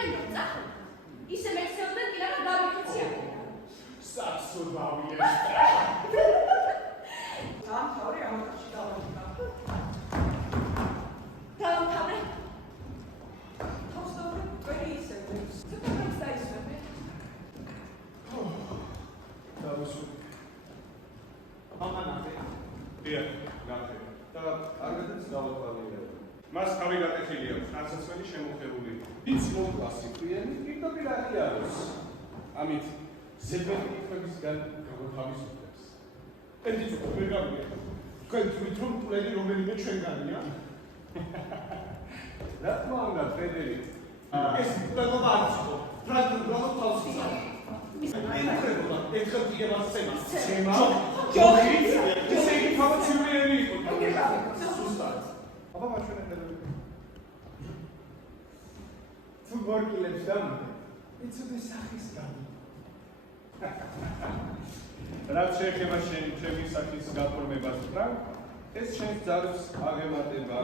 თქვენ მოწახო. ისე მეხსეოდნენ კი რა გავიქცია. Satsubavie. Daamთავრე ამაში დავაჭირა. დაამთავრე. თავსდავრე ყველი ისევ. ცოტა მაინც დაისვენე. ამანახე. დიახ, გახე. და კარგადაც დავაყალიბე. მას თავი გაკეთილი აქვს, განსაცველი შემოხებული. ის მოკლასი პირი პირდაპირ აღიაროს. ამით ზედმეტი კითხვებისგან გამოთავისუფლებს. ერთი ცოტა ვერ გავიგე. თქვენ თვით რომ პლენი რომელიმე ჩვენგანია? რა თქმა უნდა, ფრედერიკ. ეს პლენობა არ იყო. ფრანგული გრამატ თავს ისა. ინკრებულა, ერთხელ იგებას ცემა. ცემა? ჯოხი? ესე იგი თავაციური იყო. სუსტად. აბა მაჩვენებელი. თუ გორკილებს დამიდე. იცოდე სახის გამო. რაც შეეხება ჩემი სახის გაფორმებას, ფრანგ, ეს ჩემს ძალებს აღემატება.